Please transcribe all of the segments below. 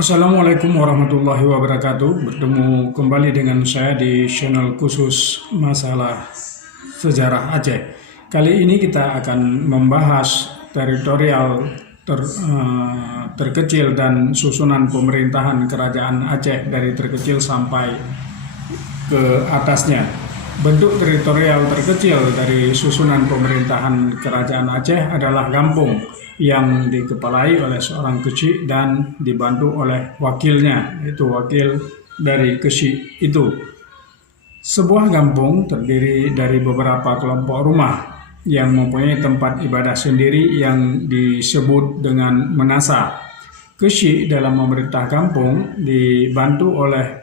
Assalamualaikum warahmatullahi wabarakatuh. Bertemu kembali dengan saya di channel khusus masalah sejarah Aceh. Kali ini kita akan membahas teritorial terkecil dan susunan pemerintahan kerajaan Aceh dari terkecil sampai ke atasnya. Bentuk teritorial terkecil dari susunan pemerintahan kerajaan Aceh adalah kampung yang dikepalai oleh seorang kecik dan dibantu oleh wakilnya, yaitu wakil dari kecik itu. Sebuah kampung terdiri dari beberapa kelompok rumah yang mempunyai tempat ibadah sendiri yang disebut dengan menasa. Kecik dalam memerintah kampung dibantu oleh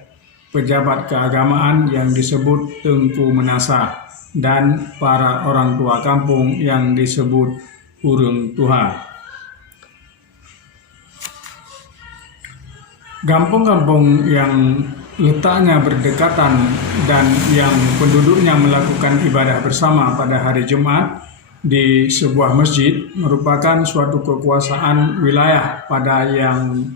pejabat keagamaan yang disebut Tengku Menasa dan para orang tua kampung yang disebut Urung Tuha. Kampung-kampung yang letaknya berdekatan dan yang penduduknya melakukan ibadah bersama pada hari Jumat di sebuah masjid merupakan suatu kekuasaan wilayah pada yang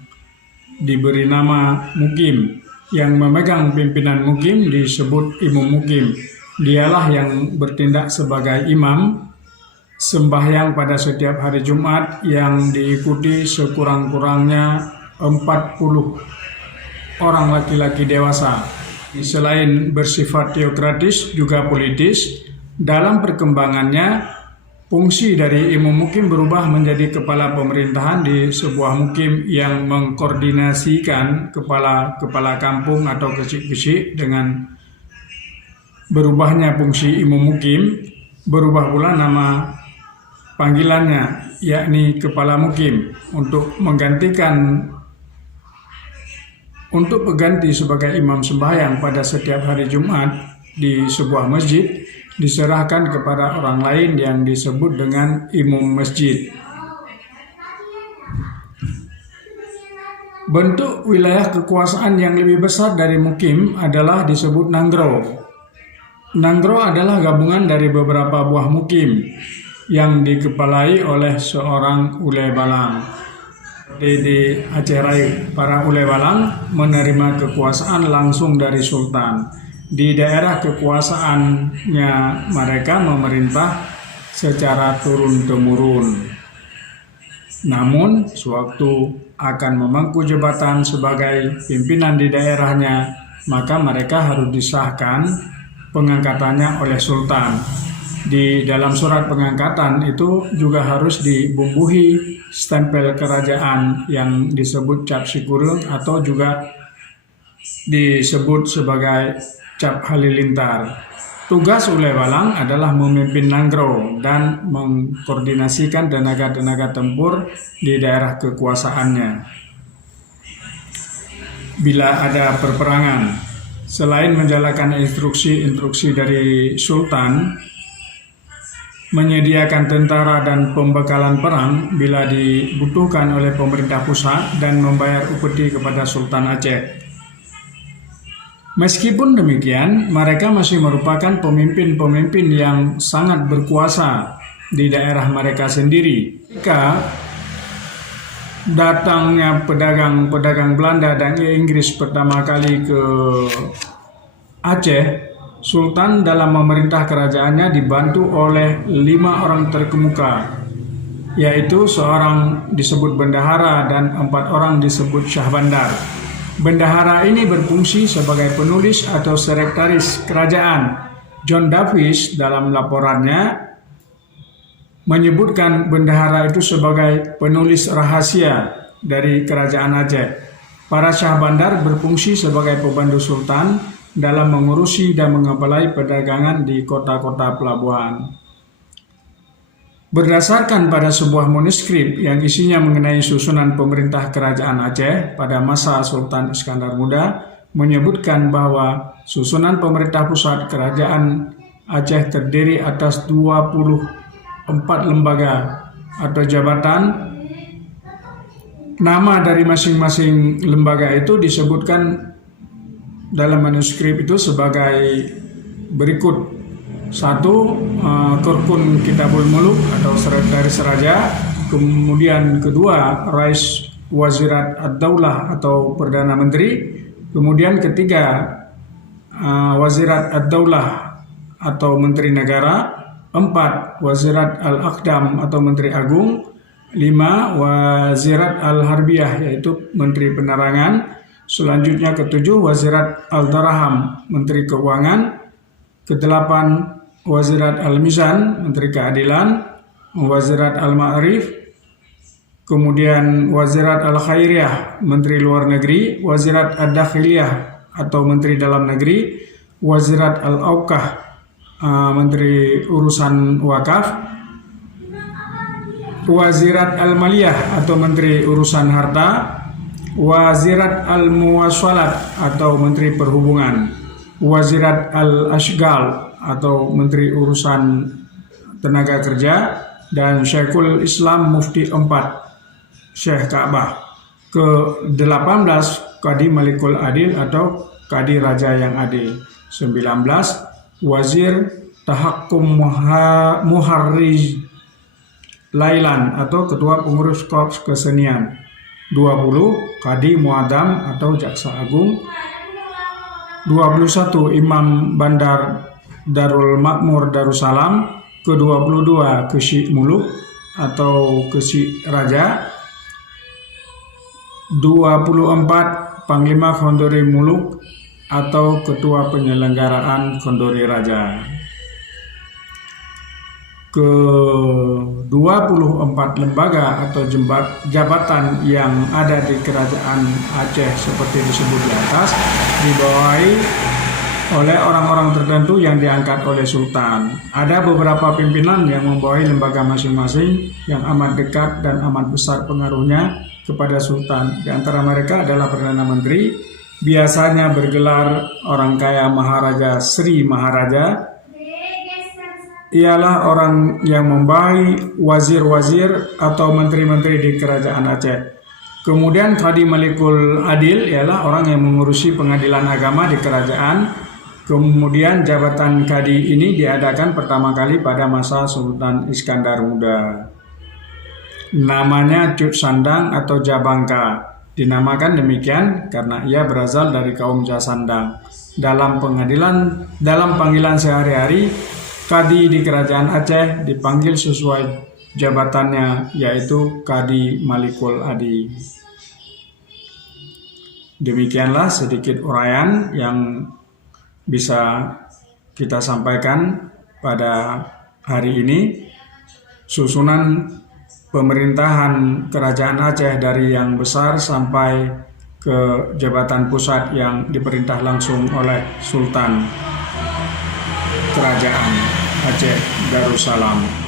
diberi nama mukim. Yang memegang pimpinan mukim disebut imam mukim. Dialah yang bertindak sebagai imam sembahyang pada setiap hari Jumat yang diikuti sekurang-kurangnya 40 orang laki-laki dewasa. Selain bersifat teokratis juga politis, dalam perkembangannya fungsi dari imam mukim berubah menjadi kepala pemerintahan di sebuah mukim yang mengkoordinasikan kepala kampung atau kecik-kecik. Dengan berubahnya fungsi imam mukim, berubah pula nama panggilannya, yakni kepala mukim, untuk berganti sebagai imam sembahyang pada setiap hari Jumat di sebuah masjid diserahkan kepada orang lain yang disebut dengan imam masjid. Bentuk wilayah kekuasaan yang lebih besar dari mukim adalah disebut nanggro. Nanggro adalah gabungan dari beberapa buah mukim yang dikepalai oleh seorang ulai balang. Di Aceh Raya, para ulai balang menerima kekuasaan langsung dari sultan. Di daerah kekuasaannya mereka memerintah secara turun-temurun. Namun, sewaktu akan memangku jabatan sebagai pimpinan di daerahnya, maka mereka harus disahkan pengangkatannya oleh sultan. Di dalam surat pengangkatan itu juga harus dibumbuhi stempel kerajaan yang disebut cap sikurung atau juga disebut sebagai cap halilintar. Tugas ulai balang adalah memimpin nanggro dan mengkoordinasikan tenaga-tenaga tempur di daerah kekuasaannya. Bila ada perperangan, selain menjalankan instruksi dari sultan, menyediakan tentara dan pembekalan perang bila dibutuhkan oleh pemerintah pusat dan membayar upeti kepada Sultan Aceh. Meskipun demikian, mereka masih merupakan pemimpin-pemimpin yang sangat berkuasa di daerah mereka sendiri. Jika datangnya pedagang Belanda dan Inggris pertama kali ke Aceh, Sultan dalam memerintah kerajaannya dibantu oleh 5 orang terkemuka, yaitu seorang disebut bendahara dan 4 orang disebut syahbandar. Bendahara ini berfungsi sebagai penulis atau sekretaris kerajaan. John Davis dalam laporannya menyebutkan bendahara itu sebagai penulis rahasia dari kerajaan Aceh. Para syahbandar berfungsi sebagai pembantu sultan dalam mengurusi dan mengepalai perdagangan di kota-kota pelabuhan. Berdasarkan pada sebuah manuskrip yang isinya mengenai susunan pemerintah kerajaan Aceh pada masa Sultan Iskandar Muda, menyebutkan bahwa susunan pemerintah pusat kerajaan Aceh terdiri atas 24 lembaga atau jabatan. Nama dari masing-masing lembaga itu disebutkan dalam manuskrip itu sebagai berikut. 1. Kurkun Kitabul Muluk atau Sekretaris Raja. Kemudian kedua, Rais Wazirat Ad-Daulah atau Perdana Menteri. Kemudian ketiga, Wazirat Ad-Daulah atau Menteri Negara. 4, Wazirat Al-Aqdam atau Menteri Agung. 5, Wazirat Al-Harbiyah yaitu Menteri Penerangan. Selanjutnya ke-7, Wazirat Al-Daraham Menteri Keuangan. Ke-8, Wazirat Al-Mizan Menteri Keadilan. Wazirat Al-Ma'rif, kemudian Wazirat Al-Khairiyah Menteri Luar Negeri. Wazirat Ad-Dakhiliyah atau Menteri Dalam Negeri. Wazirat Al-Auqah Menteri Urusan Wakaf. Wazirat Al-Maliyah atau Menteri Urusan Harta. Wazirat Al-Muwassalat atau Menteri Perhubungan. Wazirat Al-Ashghal atau Menteri Urusan Tenaga Kerja. Dan Syekhul Islam Mufti 4 Syekh Ka'bah. Ke-18, Qadi Malikul Adil atau Qadi Raja yang Adil. 19, Wazir Tahakkum Muharrij Lailan atau Ketua Pengurus Korps Kesenian. 20, Qadi Muadam atau Jaksa Agung. 21, Imam Bandar Darul Makmur Darussalam. Ke-22, Kesyi Muluk atau Kesyi Raja. 24, Panglima Khondori Muluk atau Ketua Penyelenggaraan Khondori Raja. Ke-24 lembaga atau jabatan yang ada di Kerajaan Aceh seperti disebut di atas dibawahi oleh orang-orang tertentu yang diangkat oleh Sultan. Ada beberapa pimpinan yang membawahi lembaga masing-masing yang amat dekat dan amat besar pengaruhnya kepada Sultan. Di antara mereka adalah Perdana Menteri, biasanya bergelar orang kaya Maharaja Sri Maharaja. Ialah orang yang membawahi wazir-wazir atau menteri-menteri di Kerajaan Aceh. Kemudian Qadi Malikul Adil ialah orang yang mengurusi pengadilan agama di kerajaan. Kemudian jabatan Qadi ini diadakan pertama kali pada masa Sultan Iskandar Muda. Namanya Cut Sandang atau Jabangka. Dinamakan demikian karena ia berasal dari kaum Jasandang. Dalam panggilan sehari-hari, Qadi di Kerajaan Aceh dipanggil sesuai jabatannya, yaitu Qadi Malikul Adil. Demikianlah sedikit uraian yang bisa kita sampaikan pada hari ini. Susunan pemerintahan Kerajaan Aceh dari yang besar sampai ke jabatan pusat yang diperintah langsung oleh Sultan Kerajaan Aceh Darussalam.